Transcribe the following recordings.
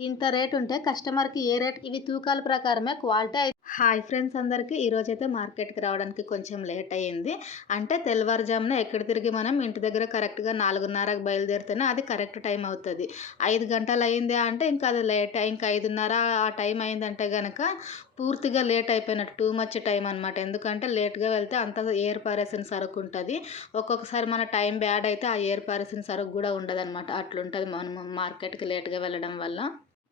ఇంత రేట్ ఉంటే కస్టమర్కి ఏ రేట్? ఇవి తూకాల ప్రకారమే క్వాలిటీ హాయ్ ఫ్రెండ్స్ అందరికీ ఈరోజు అయితే మార్కెట్కి రావడానికి కొంచెం లేట్ అయ్యింది. అంటే తెల్లవారుజామున ఎక్కడ తిరిగి మనం ఇంటి దగ్గర కరెక్ట్గా నాలుగున్నరకు బయలుదేరితేనే అది కరెక్ట్ టైం అవుతుంది. ఐదు గంటలు అయిందే అంటే ఇంకా అది లేట్ ఇంకా ఐదున్నర ఆ టైం అయిందంటే కనుక పూర్తిగా లేట్ అయిపోయినట్టు టూ మచ్ టైం అనమాట ఎందుకంటే లేట్గా వెళ్తే అంత ఎయిర్ పారేసిన సరుకు ఉంటుంది. ఒక్కొక్కసారి మన టైం బ్యాడ్ అయితే ఆ ఎయిర్ పారేసిన సరుకు కూడా ఉండదు అనమాట అట్లుంటుంది మనం మార్కెట్కి లేట్గా వెళ్ళడం వల్ల.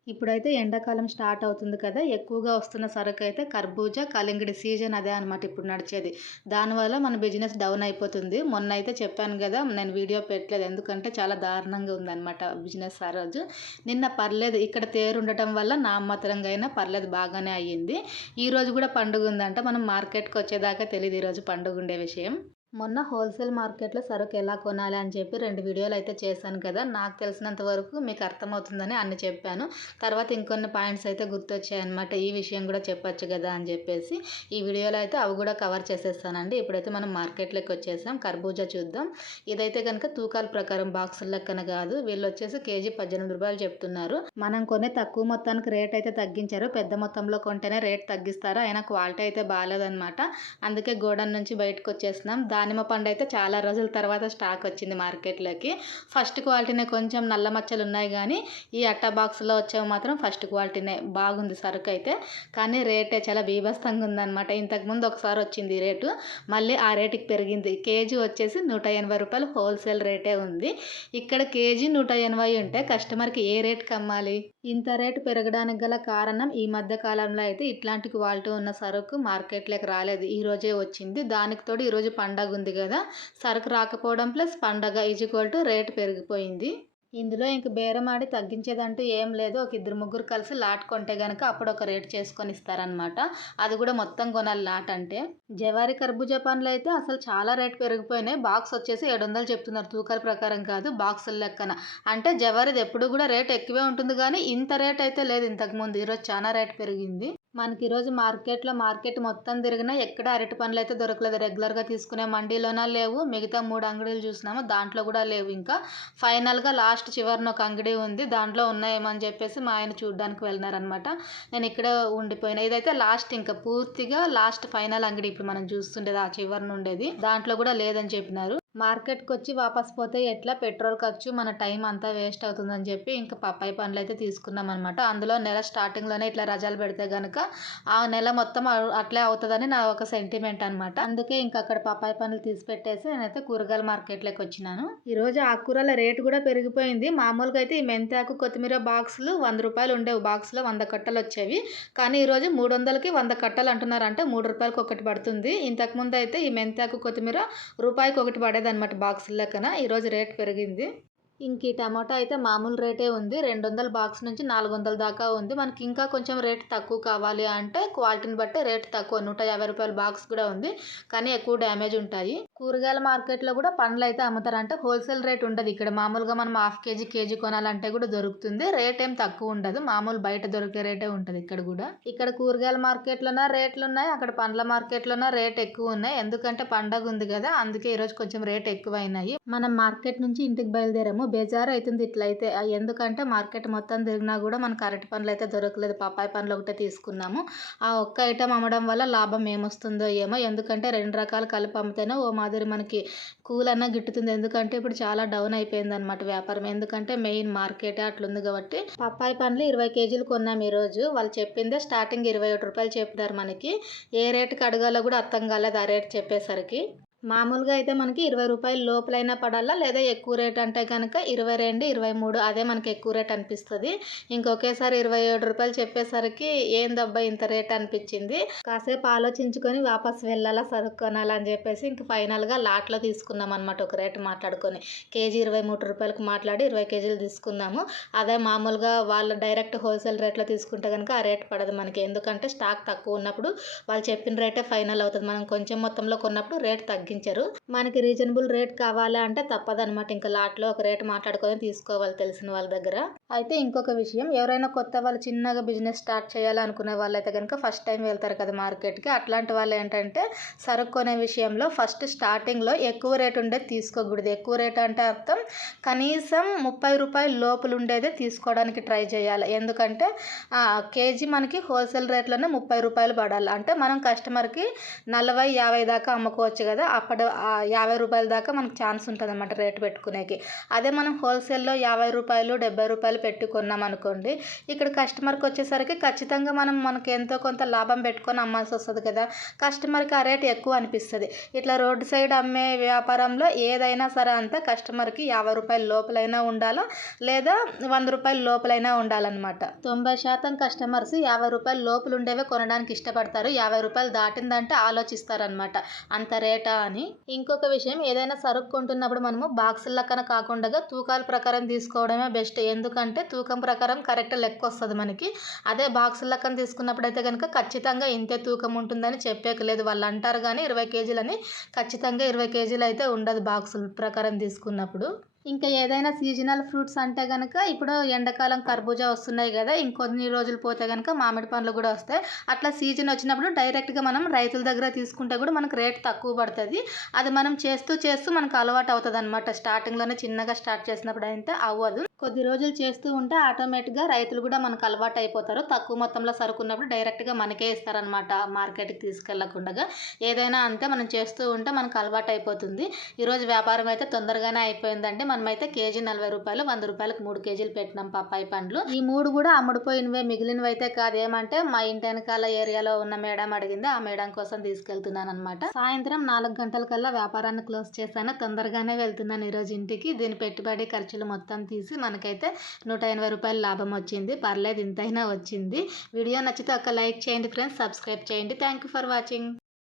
ఇప్పుడైతే ఎండాకాలం స్టార్ట్ అవుతుంది కదా ఎక్కువగా వస్తున్న సరుకు అయితే కర్బూజా కలింగడి సీజన్ అదే అనమాట ఇప్పుడు నడిచేది. దానివల్ల మన బిజినెస్ డౌన్ అయిపోతుంది. మొన్న అయితే చెప్పాను కదా నేను వీడియో పెట్టలేదు. ఎందుకంటే చాలా దారుణంగా ఉందన్నమాట బిజినెస్ ఆ రోజు. నిన్న పర్లేదు ఇక్కడ తేరు ఉండటం వల్ల నామమాత్రంగా అయినా పర్లేదు బాగానే అయ్యింది. ఈరోజు కూడా పండుగ ఉందంట మనం మార్కెట్కి వచ్చేదాకా తెలియదు ఈరోజు పండుగ ఉండే విషయం. మొన్న హోల్సేల్ మార్కెట్లో సరుకు ఎలా కొనాలి అని చెప్పి రెండు వీడియోలు అయితే చేశాను కదా. నాకు తెలిసినంత వరకు మీకు అర్థమవుతుందని అన్ని చెప్పాను. తర్వాత ఇంకొన్ని పాయింట్స్ అయితే గుర్తొచ్చాయన్నమాట. ఈ విషయం కూడా చెప్పొచ్చు కదా అని చెప్పేసి ఈ వీడియోలో అయితే అవి కూడా కవర్ చేసేస్తానండి. ఇప్పుడైతే మనం మార్కెట్లోకి వచ్చేసాం. కర్బూజా చూద్దాం. ఇదైతే కనుక తూకాల ప్రకారం బాక్సుల లెక్కన కాదు. వీళ్ళు వచ్చేసి కేజీ పద్దెనిమిది రూపాయలు చెప్తున్నారు. మనం కొనే తక్కువ మొత్తానికి రేట్ అయితే తగ్గించారు. పెద్ద మొత్తంలో కొంటేనే రేట్ తగ్గిస్తారు. అయినా క్వాలిటీ అయితే బాగాలేదన్నమాట. అందుకే గోడౌన్ నుంచి బయటకు వచ్చేసినాం దానిమ్మ పండు అయితే చాలా రోజుల తర్వాత స్టాక్ వచ్చింది మార్కెట్లోకి. ఫస్ట్ క్వాలిటీనే కొంచెం నల్ల మచ్చలు ఉన్నాయి కానీ ఈ అట్టా బాక్స్లో వచ్చేవి మాత్రం ఫస్ట్ క్వాలిటీనే బాగుంది సరుకు అయితే. కానీ రేటే చాలా బీభత్సంగా ఉందన్నమాట. ఇంతకుముందు ఒకసారి వచ్చింది రేటు. మళ్ళీ ఆ రేటుకి పెరిగింది. కేజీ వచ్చేసి నూట ఎనభై రూపాయలు హోల్సేల్ రేటే ఉంది. ఇక్కడ కేజీ నూట ఎనభై ఉంటే కస్టమర్కి ఏ రేట్కి అమ్మాలి? ఇంత రేటు పెరగడానికి గల కారణం ఈ మధ్య కాలంలో అయితే ఇట్లాంటి క్వాలిటీ ఉన్న సరుకు మార్కెట్లోకి రాలేదు. ఈ రోజే వచ్చింది. దానికి తోడు ఈరోజు పండగ ఉంది కదా? సరుకు రాకపోవడం ప్లస్ పండగ ఈజ్ టు రేటు పెరిగిపోయింది. ఇందులో ఇంక బేరం ఆడి తగ్గించేదంటూ ఏం లేదు. ఒక ఇద్దరు ముగ్గురు కలిసి లాట్ కొంటే కనుక అప్పుడు ఒక రేట్ చేసుకొని ఇస్తారనమాట అది కూడా మొత్తం కొనాలి లాట్ అంటే. జవారి కర్బూజా పండ్లు అయితే అసలు చాలా రేట్ పెరిగిపోయినాయి. బాక్స్ వచ్చేసి ఏడు వందలు చెప్తున్నారు. తూకాల ప్రకారం కాదు బాక్సుల లెక్కన. అంటే జవారిది ఎప్పుడు కూడా రేట్ ఎక్కువే ఉంటుంది కానీ ఇంత రేట్ అయితే లేదు. ఇంతకుముందు ఈరోజు చాలా రేట్ పెరిగింది. మనకి ఈరోజు మార్కెట్లో మార్కెట్ మొత్తం తిరిగినా ఎక్కడ అరటి పండ్లు అయితే దొరకలేదు. రెగ్యులర్గా తీసుకునే మండీలోనా లేవు. మిగతా మూడు అంగడీలు చూసినాము. దాంట్లో కూడా లేవు. ఇంకా ఫైనల్గా లాస్ట్ చివరిన ఒక అంగడి ఉంది. దాంట్లో ఉన్నాయేమో అని చెప్పేసి మా ఆయన చూడడానికి వెళ్ళినారనమాట నేను ఇక్కడ ఉండిపోయినా. ఇదైతే లాస్ట్ ఇంకా పూర్తిగా లాస్ట్ ఫైనల్ అంగడి. ఇప్పుడు మనం చూస్తుండేది ఆ చివరిన ఉండేది దాంట్లో కూడా లేదని చెప్పినారు. మార్కెట్కి వచ్చి వాపస్ పోతే ఎట్లా? పెట్రోల్ ఖర్చు మన టైం అంతా వేస్ట్ అవుతుందని చెప్పి ఇంకా పప్పాయి పండ్లు అయితే తీసుకున్నాం అనమాట అందులో నెల స్టార్టింగ్లోనే ఇట్లా రజాలు పెడితే కనుక ఆ నెల మొత్తం అట్లే అవుతుందని నా ఒక సెంటిమెంట్ అనమాట అందుకే ఇంకా అక్కడ పప్పాయి పండ్లు తీసి పెట్టేసి నేనైతే కూరగాయల మార్కెట్లోకి వచ్చినాను. ఈరోజు ఆకుకూరల రేటు కూడా పెరిగిపోయింది. మామూలుగా అయితే ఈ మెంతాకు కొత్తిమీర బాక్సులు వంద రూపాయలు ఉండేవి. బాక్స్లో వంద కట్టలు వచ్చేవి. కానీ ఈరోజు మూడు వందలకి వంద కట్టలు అంటున్నారంటే మూడు రూపాయలకి ఒకటి పడుతుంది. ఇంతకుముందు అయితే ఈ మెంతాకు కొత్తిమీర రూపాయికి ఒకటి పడేది అనమాట బాక్స్ కన్నా ఈరోజు రేట్ పెరిగింది. ఇంక ఈ టమాటా అయితే మామూలు రేటే ఉంది. రెండు వందల బాక్స్ నుంచి నాలుగు వందల దాకా ఉంది. మనకి ఇంకా కొంచెం రేట్ తక్కువ కావాలి అంటే క్వాలిటీని బట్టి రేట్ తక్కువ. నూట యాభై రూపాయల బాక్స్ కూడా ఉంది. కానీ ఎక్కువ డ్యామేజ్ ఉంటాయి. కూరగాయల మార్కెట్లో కూడా పండ్లు అయితే అమ్ముతారంటే హోల్సేల్ రేట్ ఉండదు. ఇక్కడ మామూలుగా మనం హాఫ్ కేజీ కేజీ కొనాలంటే కూడా దొరుకుతుంది. రేట్ ఏం తక్కువ ఉండదు. మామూలు బయట దొరికే రేటే ఉంటుంది ఇక్కడ కూడా. ఇక్కడ కూరగాయల మార్కెట్లోన రేట్లు ఉన్నాయి. అక్కడ పండ్ల మార్కెట్లోన రేట్ ఎక్కువ ఉన్నాయి. ఎందుకంటే పండగ ఉంది కదా అందుకే ఈరోజు కొంచెం రేట్ ఎక్కువ అయినాయి మనం మార్కెట్ నుంచి ఇంటికి బయలుదేరాము. బేజారు అవుతుంది ఇట్లయితే ఎందుకంటే మార్కెట్ మొత్తం తిరిగినా కూడా మనకు అరటి పండ్లు అయితే దొరకలేదు. పప్పాయి పండ్లు ఒకటే తీసుకున్నాము. ఆ ఒక్క ఐటమ్ అమ్మడం వల్ల లాభం ఏమొస్తుందో ఏమో. ఎందుకంటే రెండు రకాలు కలిపి అమ్మితేనే ఓ మాదిరి మనకి కూలన్నా గిట్టుతుంది. ఎందుకంటే ఇప్పుడు చాలా డౌన్ అయిపోయింది అనమాట వ్యాపారం. ఎందుకంటే మెయిన్ మార్కెట్ అట్లుంది కాబట్టి. పప్పాయి పండ్లు ఇరవై కేజీలు కొన్నాం ఈరోజు. వాళ్ళు చెప్పిందే స్టార్టింగ్ ఇరవై ఒకటి రూపాయలు చెప్పినారు మనకి. ఏ రేటుకి అడగాలో కూడా అర్థం కాలేదు ఆ రేట్ చెప్పేసరికి. మామూలుగా అయితే మనకి ఇరవై రూపాయల లోపలైనా పడాలా లేదా ఎక్కువ రేట్ అంటే కనుక ఇరవై రెండు ఇరవై మూడు అదే మనకి ఎక్కువ రేట్ అనిపిస్తుంది. ఇంకొకేసారి ఇరవై ఏడు రూపాయలు చెప్పేసరికి ఏందబ్బా ఇంత రేట్ అనిపించింది? కాసేపు ఆలోచించుకొని వాపస్ వెళ్ళాలా సరుకు అని చెప్పేసి ఇంక ఫైనల్గా లాట్లో తీసుకున్నాం అనమాట ఒక రేటు మాట్లాడుకొని. కేజీ ఇరవై మూడు రూపాయలకు మాట్లాడి ఇరవై కేజీలు తీసుకున్నాము అదే మామూలుగా వాళ్ళు డైరెక్ట్ హోల్సేల్ రేట్లో తీసుకుంటే కనుక ఆ రేట్ పడదు మనకి. ఎందుకంటే స్టాక్ తక్కువ ఉన్నప్పుడు వాళ్ళు చెప్పిన రేటే ఫైనల్ అవుతుంది. మనం కొంచెం మొత్తంలో కొన్నప్పుడు రేట్ తగ్గి పట్టించరు మనకి రీజనబుల్ రేట్ కావాలా అంటే తప్పదనమాట ఇంకా లాట్లో ఒక రేట్ మాట్లాడుకొని తీసుకోవాలి తెలిసిన వాళ్ళ దగ్గర. అయితే ఇంకొక విషయం ఎవరైనా కొత్త వాళ్ళు చిన్నగా బిజినెస్ స్టార్ట్ చేయాలనుకునే వాళ్ళైతే కనుక ఫస్ట్ టైం వెళ్తారు కదా మార్కెట్కి. అట్లాంటి వాళ్ళు ఏంటంటే సరుకు కొనే విషయంలో ఫస్ట్ స్టార్టింగ్లో ఎక్కువ రేట్ ఉండేది తీసుకోకూడదు. ఎక్కువ రేట్ అంటే అర్థం కనీసం ముప్పై రూపాయల లోపల ఉండేదే తీసుకోవడానికి ట్రై చేయాలి. ఎందుకంటే కేజీ మనకి హోల్సేల్ రేట్లోనే ముప్పై రూపాయలు పడాలి. అంటే మనం కస్టమర్కి నలభై యాభై దాకా అమ్ముకోవచ్చు కదా. అప్పుడు యాభై రూపాయల దాకా మనకు ఛాన్స్ ఉంటుంది అన్నమాట రేటు పెట్టుకునేకి. అదే మనం హోల్సేల్లో యాభై రూపాయలు డెబ్బై రూపాయలు పెట్టుకున్నాం అనుకోండి ఇక్కడ కస్టమర్కి వచ్చేసరికి ఖచ్చితంగా మనం మనకి ఎంతో కొంత లాభం పెట్టుకొని అమ్మాల్సి వస్తుంది కదా. కస్టమర్కి ఆ రేట్ ఎక్కువ అనిపిస్తుంది. ఇట్లా రోడ్డు సైడ్ అమ్మే వ్యాపారంలో ఏదైనా సరే అంతా కస్టమర్కి యాభై రూపాయల లోపలైనా ఉండాలా లేదా వంద రూపాయల లోపలైనా ఉండాలన్నమాట. తొంభై శాతం కస్టమర్స్ యాభై రూపాయల లోపలు ఉండేవే కొనడానికి ఇష్టపడతారు. యాభై రూపాయలు దాటిందంటే ఆలోచిస్తారనమాట అంత రేటా అని. ఇంకొక విషయం ఏదైనా సరుకు కొంటున్నప్పుడు మనము బాక్సుల లెక్కన కాకుండా తూకాల ప్రకారం తీసుకోవడమే బెస్ట్ ఎందుకంటే తూకం ప్రకారం కరెక్ట్ లెక్క వస్తుంది మనకి. అదే బాక్సుల లెక్కన తీసుకున్నప్పుడు అయితే కనుక ఖచ్చితంగా ఇంతే తూకం ఉంటుందని చెప్పేకలేదు వాళ్ళు అంటారు కానీ ఇరవై కేజీలని ఖచ్చితంగా ఇరవై కేజీలు అయితే ఉండదు బాక్సుల ప్రకారం తీసుకున్నప్పుడు. ఇంకా ఏదైనా సీజనల్ ఫ్రూట్స్ అంటే కనుక ఇప్పుడు ఎండాకాలం కర్బూజా వస్తున్నాయి కదా ఇంకొన్ని రోజులు పోతే కనుక మామిడి పండ్లు కూడా వస్తాయి. అట్లా సీజన్ వచ్చినప్పుడు డైరెక్ట్గా మనం రైతుల దగ్గర తీసుకుంటే కూడా మనకు రేట్ తక్కువ పడుతుంది. అది మనం చేస్తూ చేస్తూ మనకు అలవాటు అవుతుంది అనమాట స్టార్టింగ్లోనే చిన్నగా స్టార్ట్ చేసినప్పుడు అయితే అవ్వదు. కొద్ది రోజులు చేస్తూ ఉంటే ఆటోమేటిక్గా రైతులు కూడా మనకు అలవాటు అయిపోతారు. తక్కువ మొత్తంలో సరుకున్నప్పుడు డైరెక్ట్గా మనకే ఇస్తారనమాట మార్కెట్కి తీసుకెళ్ళకుండా ఏదైనా అంతే మనం చేస్తూ ఉంటే మనకు అలవాటు అయిపోతుంది. ఈరోజు వ్యాపారం అయితే తొందరగానే అయిపోయిందంటే మనమైతే కేజీ నలభై రూపాయలు వంద రూపాయలకు మూడు కేజీలు పెట్టినాం పప్పాయి పండ్లు. ఈ మూడు కూడా అమ్ముడుపోయినవే మిగిలినవి అయితే కాదు ఏమంటే మా ఇంటి వెనకాల ఏరియాలో ఉన్న మేడం అడిగింది. ఆ మేడం కోసం తీసుకెళ్తున్నాను అనమాట సాయంత్రం నాలుగు గంటల కల్లా వ్యాపారాన్ని క్లోజ్ చేశాను. తొందరగానే వెళ్తున్నాను ఈరోజు ఇంటికి. దీని పెట్టుబడి ఖర్చులు మొత్తం తీసి మనకైతే నూట ఎనభై రూపాయల లాభం వచ్చింది. పర్లేదు ఇంతైనా వచ్చింది. వీడియో నచ్చితే ఒక లైక్ చేయండి ఫ్రెండ్స్. సబ్స్క్రైబ్ చేయండి. Thank you for watching.